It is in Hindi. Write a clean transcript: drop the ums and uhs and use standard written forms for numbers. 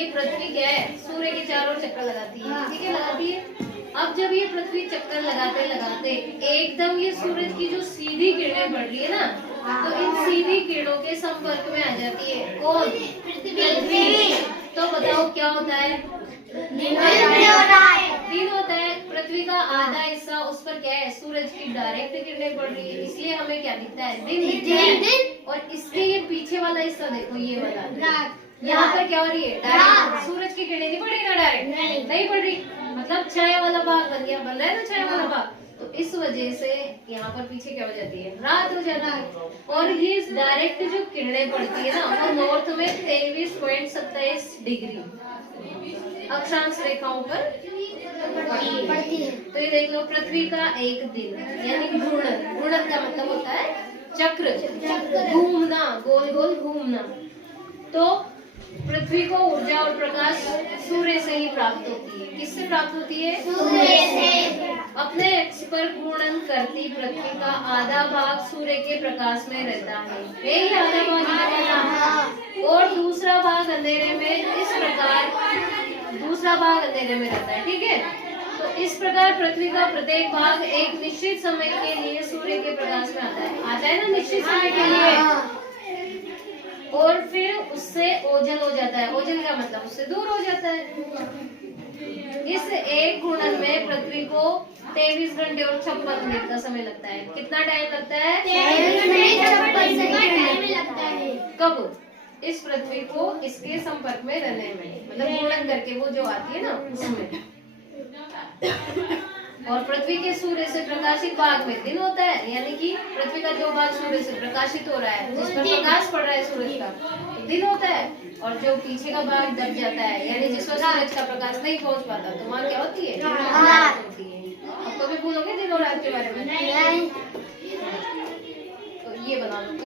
ये पृथ्वी क्या है, सूर्य के चारों चक्कर लगाती है, ठीक है, लगाती है। अब जब ये पृथ्वी चक्कर लगाते लगाते एकदम ये सूरज की जो सीधी किरणें पड़ रही है ना, तो इन सीधी किरणों के संपर्क में आ जाती है कौन, पृथ्वी। तो बताओ क्या होता है, दिन होता है। पृथ्वी का आधा हिस्सा उस पर क्या है, सूरज की डायरेक्ट किरणें पड़ रही है, इसलिए हमें क्या दिखता है, दिन दिखता है। और इसके ये पीछे वाला हिस्सा देखो, ये वाला यहाँ पर क्या हो रही है, डायरेक्ट सूरज की किरणें नहीं पड़ रही ना, डायरेक्ट नहीं पड़ रही, मतलब छाया वाला भाग बन गया, बन रहा है ना छाया वाला भाग। तो इस वजह से यहाँ पर पीछे क्या हो जाती है, रात हो जाता है। और ये डायरेक्ट जो किरणें पड़ती है ना, वो नॉर्थ में 23.27 डिग्री अक्षांश रेखाओं पर पड़ती है। तो ये देख लो, पृथ्वी का एक दिन यानी घूर्णन, घूर्णन का मतलब होता है चक्र, घूमना, गोल गोल घूमना। तो पृथ्वी को ऊर्जा और प्रकाश सूर्य से ही प्राप्त होती है। किससे प्राप्त होती है, सूर्य से। अपने अक्ष पर घूर्णन करती पृथ्वी का आधा भाग सूर्य के प्रकाश में रहता है, यही आधा भाग, और दूसरा भाग अंधेरे में, इस प्रकार दूसरा भाग अंधेरे में रहता है, ठीक है। तो इस प्रकार पृथ्वी का प्रत्येक भाग एक निश्चित समय के लिए सूर्य के प्रकाश में आता है ना, निश्चित समय के लिए, और फिर उससे ओझल हो जाता है। ओझल का मतलब उससे दूर हो जाता है। इस एक घूर्णन में पृथ्वी को 23 घंटे और 56 मिनट का समय लगता है। कितना टाइम लगता है, 23 लगता है। कब, इस पृथ्वी को इसके संपर्क में रहने में, मतलब घूर्णन करके वो जो आती है ना उसमें। और पृथ्वी के सूर्य से प्रकाशित भाग में दिन होता है, यानी कि पृथ्वी का जो भाग सूर्य से प्रकाशित हो रहा है, जिस पर प्रकाश पड़ रहा है सूरज का, तो दिन होता है। और जो पीछे का भाग दब जाता है, यानी जिस पर सूरज का प्रकाश नहीं पहुंच पाता, तो वहाँ क्या होती है, रात होती है। अब कभी भूलोगे दिन और रात के बारे में, तो ये बना लो।